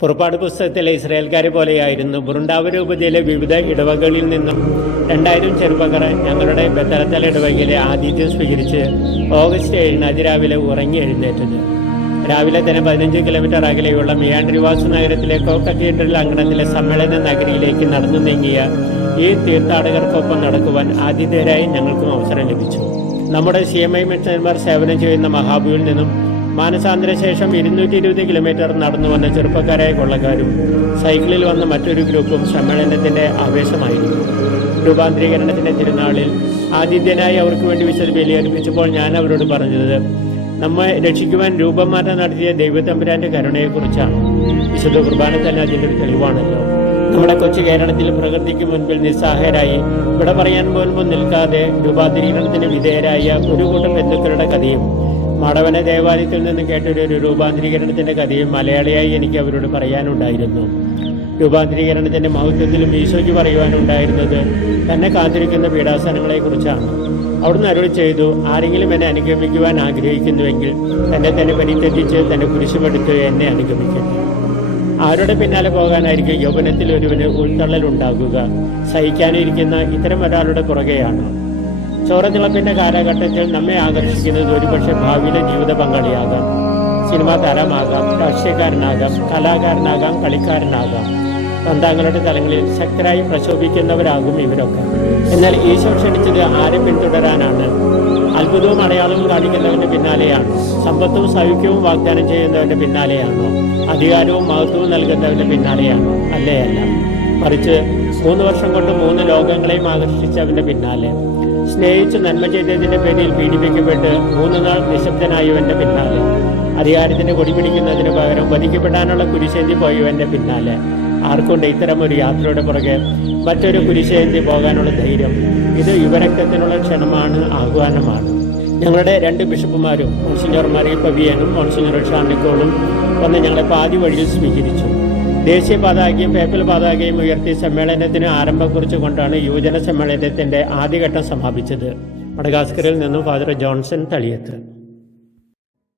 പുറപ്പാട് പുസ്തകത്തിലെ ഇസ്രായേൽക്കാരെ പോലെയായിരുന്നു ബുറുണ്ടാവൂർ ഉപജില്ലയിലെ വിവിധ ഇടവകളിൽ നിന്നും 2000 ചെറുപ്പക്കാർ ഞങ്ങളുടെ ബത്തലത്തല ഇടവകയിലെ ആതിഥ്യം സ്വീകരിച്ച് ഓഗസ്റ്റ് 7 അതിരാവിലെ ഉറങ്ങി എഴുന്നേറ്റത്. രാവിലെ തന്നെ 15 കിലോമീറ്റർ അകലെയുള്ള മിയാൻഡ്രിവാസ് നഗരത്തിലെ കത്തീഡ്രൽ അങ്കണത്തിലെ സമ്മേളന നഗരിയിലേക്ക് നടന്നു നീങ്ങിയ ഈ തീർത്ഥാടകർക്കൊപ്പം നടക്കുവാൻ ആതിഥേയരായി ഞങ്ങൾക്കും അവസരം ലഭിച്ചു. നമ്മുടെ CMI മിഷണന്മാർ സേവനം ചെയ്യുന്ന മഹാബുവിൽ നിന്നും മാനസാന്തര ശേഷം 220 കിലോമീറ്റർ നടന്നു വന്ന ചെറുപ്പക്കാരായ കൊള്ളക്കാരും സൈക്കിളിൽ വന്ന മറ്റൊരു ഗ്രൂപ്പും സമ്മേളനത്തിന്റെ ആവേശമായിരുന്നു. രൂപാന്തരീകരണത്തിന്റെ തിരുനാളിൽ ആതിഥ്യനായി അവർക്ക് വേണ്ടി വിശുദ്ധ ബലിയർപ്പിച്ചപ്പോൾ ഞാൻ അവരോട് പറഞ്ഞത്, നമ്മെ രക്ഷിക്കുവാൻ രൂപം മാറ്റം നടത്തിയ ദൈവത്തമ്പുരാന്റെ കരുണയെക്കുറിച്ചാണ്. വിശുദ്ധ കുർബാന തന്നെ അതിൻ്റെ ഒരു തെളിവാണല്ലോ. നമ്മുടെ കൊച്ചു കേരളത്തിൽ പ്രകൃതിക്ക് മുൻപിൽ നിസ്സഹായരായി ഇവിടെ പറയാൻ പോലും നിൽക്കാതെ രൂപാന്തരീകരണത്തിന് വിധേയരായ ഒരു കൂട്ടം ബന്ധുക്കളുടെ കഥയും മടവന ദേവാലയത്തിൽ നിന്ന് കേട്ടൊരു രൂപാന്തരീകരണത്തിന്റെ കഥയും മലയാളിയായി എനിക്ക് അവരോട് പറയാനുണ്ടായിരുന്നു. രൂപാന്തരീകരണത്തിന്റെ മഹത്വത്തിലും ഈശോയ്ക്ക് പറയുവാനുണ്ടായിരുന്നത് തന്നെ കാത്തിരിക്കുന്ന പീഡാസനങ്ങളെ കുറിച്ചാണ്. അവിടുന്ന് അരുളി ചെയ്തു, ആരെങ്കിലും എന്നെ അനുഗമിക്കുവാൻ ആഗ്രഹിക്കുന്നുവെങ്കിൽ തന്നെ പരിത്യജിച്ച് തന്റെ കുരിശുമെടുത്ത് എന്നെ അനുഗമിക്കട്ടെ. ആരുടെ പിന്നാലെ പോകാനായിരിക്കും യൗവനത്തിൽ ഒരുവന് ഉൾത്തള്ളലുണ്ടാകുക? സഹിക്കാനിരിക്കുന്ന ഇത്തരം ഒരാളുടെ പുറകെയാണ്. ചോരത്തിളപ്പിന്റെ കാലഘട്ടത്തിൽ നമ്മെ ആകർഷിക്കുന്നത് ഒരുപക്ഷെ ഭാവിയിലെ ജീവിത പങ്കാളിയാകാം, സിനിമാ താരമാകാം, രാഷ്ട്രീയക്കാരനാകാം, കലാകാരനാകാം, കളിക്കാരനാകാം. തങ്ങളുടെ തലങ്ങളിൽ ശക്തരായി പ്രശോഭിക്കുന്നവരാകും ഇവരൊക്കെ. എന്നാൽ ഈശോ ക്ഷണിച്ചത് ആരെ പിന്തുടരാനാണ്? അത്ഭുതവും അടയാളവും കാണിക്കുന്നവന്റെ പിന്നാലെയാണോ? സമ്പത്തും സൗഖ്യവും വാഗ്ദാനം ചെയ്യുന്നവന്റെ പിന്നാലെയാണോ? അധികാരവും മഹത്വവും നൽകുന്നവന്റെ പിന്നാലെയാണോ? അല്ല. മറിച്ച് 3 വർഷം കൊണ്ട് 3 ലോകങ്ങളെയും ആകർഷിച്ചവന്റെ പിന്നാലെ, സ്നേഹിച്ച് നന്മ ചെയ്തതിന്റെ പേരിൽ പീഡിപ്പിക്കപ്പെട്ട് 3 നാൾ നിശബ്ദനായവന്റെ പിന്നാലെ, അധികാരത്തിന്റെ കൊടി പിടിക്കുന്നതിന് പകരം വധിക്കപ്പെടാനുള്ള കുരിശേന്തി പോയവന്റെ പിന്നാലെ. ആർക്കുണ്ട് ഇത്തരം ഒരു യാത്രയുടെ പുറകെ മറ്റൊരു കുരിശേന്തി പോകാനുള്ള ധൈര്യം? ഇത് യുവരക്തത്തിനുള്ള ക്ഷണമാണ്, ആഹ്വാനമാണ്. ഞങ്ങളുടെ 2 ബിഷപ്പുമാരും മോൺസിഞ്ഞോർ മറിയ പവിയനും മോൺസിഞ്ഞോർ ഷാർണിക്കോളും വന്ന് ഞങ്ങളെ പാതി വഴിയിൽ സ്വീകരിച്ചു. ദേശീയ പതാകയും പേപ്പൽ പതാകയും ഉയർത്തി സമ്മേളനത്തിന് ആരംഭം കുറിച്ചുകൊണ്ടാണ് യുവജന സമ്മേളനത്തിന്റെ ആദ്യഘട്ടം സമാപിച്ചത്. മഡഗാസ്കറിൽ നിന്നും ഫാദർ ജോൺസൺ തളിയത്ത്.